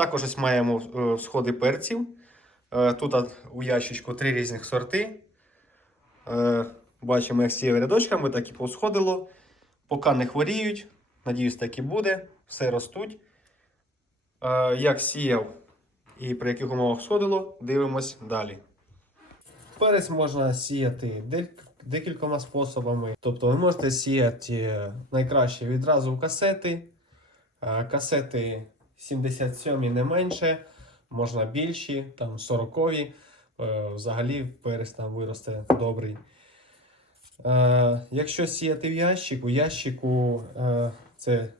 Також ось маємо е, сходи перців. Е, Тут у ящичку три різних сорти. Е, Бачимо, як сіяли рядочками, так і повсходило. Поки не хворіють. Надіюсь, так і буде. Все ростуть. Як сіяв і при яких умовах сходило, дивимось далі. Перець можна сіяти декількома способами. Тобто ви можете сіяти найкраще відразу в касети. Касети 77 не менше, можна більші, там 40 е, Взагалі перець там виросте добрий. Е, Якщо сіяти в ящик, у ящику е, це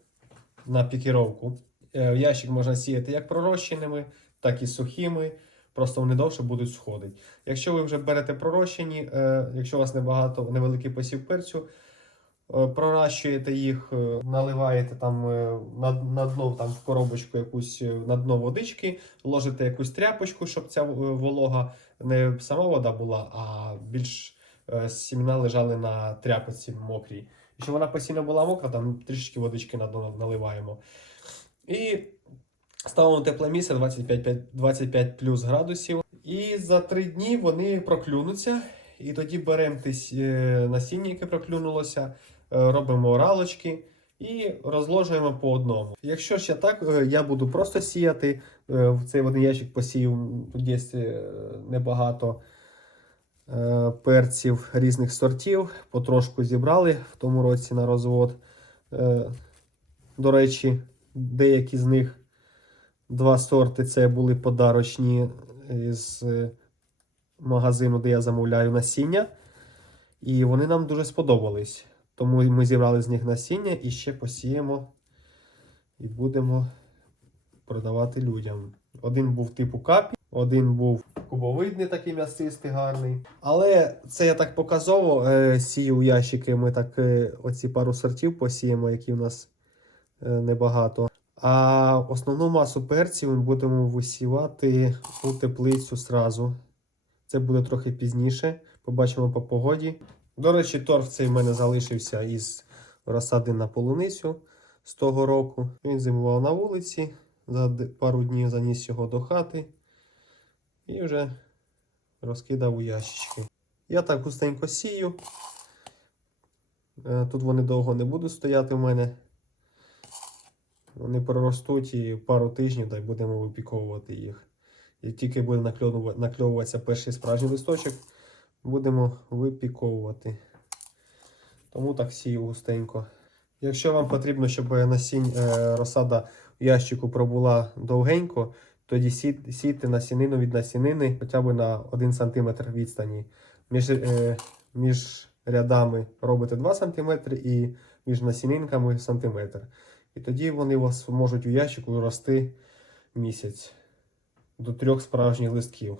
на пікіровку. В ящик можна сіяти як пророщеними, так і сухими. Просто вони довше будуть сходити. Якщо ви вже берете пророщені, якщо у вас небагато, невеликий посів перцю, проращуєте їх, е, наливаєте там е, на, на дно там, в коробочку якусь е, на дно водички, ложите якусь тряпочку, щоб ця е, волога не сама вода була, а більш е, сімена лежали на тряпочці мокрій. І щоб вона постійно була мокра, там трішечки водички на дно наливаємо. І ставимо тепле місце 25, 25 плюс градусів. І за три дні вони проклюнуться. І тоді беремо е, насіння, яке проклюнулося, е, робимо оралочки і розложуємо по одному. Якщо ще так, е, я буду просто сіяти. В цей один ящик посів е, небагато перців різних сортів. Потрошку зібрали в тому році на розвод. До речі, деякі з них два сорти це були подарочні з магазину, де я замовляю насіння. І вони нам дуже сподобались. Тому ми зібрали з них насіння і ще посіємо і будемо продавати людям. Один був типу капі, один був кубовидний, такий м'ясистий, гарний. Але це я так показово е, сію ящики. Ми так е, оці пару сортів посіємо, які в нас е, небагато. А основну масу перців ми будемо висівати у теплицю зразу. Це буде трохи пізніше. Побачимо по погоді. До речі, торф цей в мене залишився із розсади на полуницю з того року. Він зимував на вулиці. За пару днів заніс його до хати і вже розкидав у ящички. Я так густенько сію. Е, Тут вони довго не будуть стояти в мене. Вони проростуть і пару тижнів дай будемо випіковувати їх. І тільки буде накльовуватися перший справжній листочок, будемо випіковувати. Тому так сію густенько. Якщо вам потрібно, щоб насінь, е, розсада в ящику пробула довгенько, тоді сійте насінину від насінини хоча б на 1 см відстані. Між, е, між рядами робите 2 см і між насінинками сантиметр. І тоді вони у вас можуть у ящику рости місяць до трьох справжніх листків.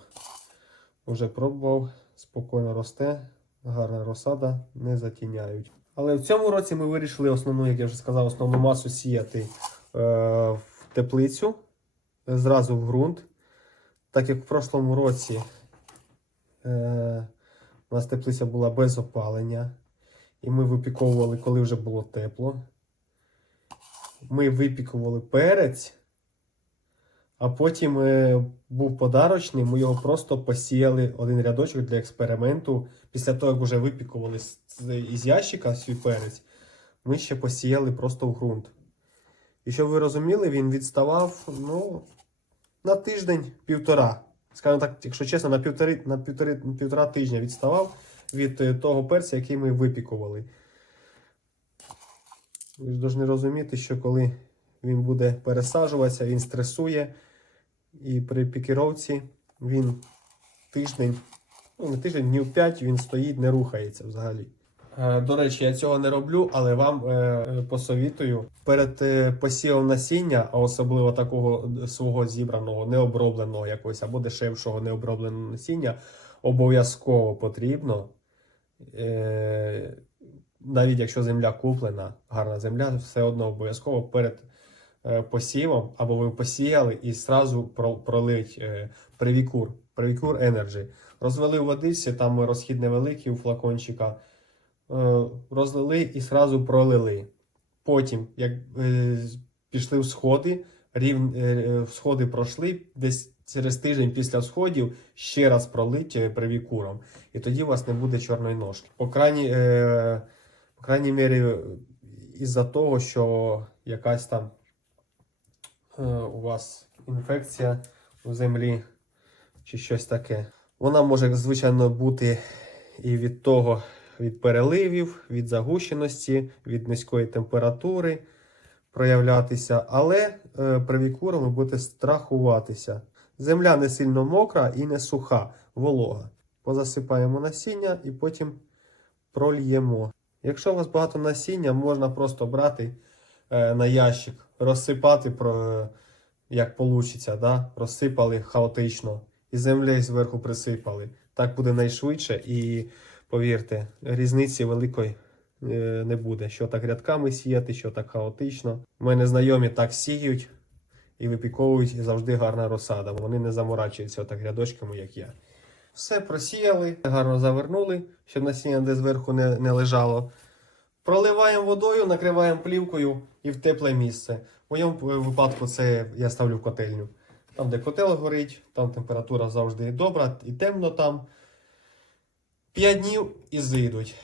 Уже пробував, спокійно росте, гарна розсада, не затіняють. Але в цьому році ми вирішили основну, як я вже сказав, основну масу сіяти е, в теплицю, зразу в ґрунт. Так як в прошлому році е, у нас теплиця була без опалення, і ми випіковували, коли вже було тепло. Ми випікували перець, а потім е, був подарочний, ми його просто посіяли один рядочок для експерименту. Після того, як вже випікували із ящика свій перець, ми ще посіяли просто в ґрунт. І щоб ви розуміли, він відставав ну, на тиждень-півтора. Скажімо так, якщо чесно, на півтори, на півтори, півтора тижня відставав від е, того перця, який ми випікували. Ви ж повинні розуміти, що коли він буде пересаджуватися, він стресує. І при пікіровці він тиждень, ну не тиждень, днів 5 він стоїть, не рухається взагалі. Е, До речі, я цього не роблю, але вам е, посовітую перед е, посівом насіння, а особливо такого свого зібраного, необробленого якогось або дешевшого необробленого насіння, обов'язково потрібно. Навіть якщо земля куплена, гарна земля, все одно обов'язково перед посівом, або ви посіяли і зразу пролить е, привікур, привікур Energy. Розвели в водичці, там розхід невеликий у флакончика. Е, розлили і зразу пролили. Потім, як е, пішли всходи, рів, е, сходи пройшли, десь через тиждень після сходів ще раз пролить е, привікуром. І тоді у вас не буде чорної ножки. По крайній, е, по крайній мірі, із-за того, що якась там е, у вас інфекція у землі чи щось таке. Вона може, звичайно, бути і від того, від переливів, від загущеності, від низької температури проявлятися, але е, привікуром ви будете страхуватися. Земля не сильно мокра і не суха, волога. Позасипаємо насіння і потім прольємо. Якщо у вас багато насіння, можна просто брати е, на ящик, розсипати, як вийде, да? розсипали хаотично і землею зверху присипали. Так буде найшвидше і повірте, різниці великої е, не буде. Що так рядками сіяти, що так хаотично. У мене знайомі так сіють і випіковують і завжди гарна розсада. Вони не заморачуються так рядочками, як я. Все просіяли, гарно завернули, щоб насіння де зверху не, не лежало. Проливаємо водою, накриваємо плівкою і в тепле місце. В моєму випадку це я ставлю в котельню. Там, де котел горить, там температура завжди добра і темно там. 5 днів і зійдуть.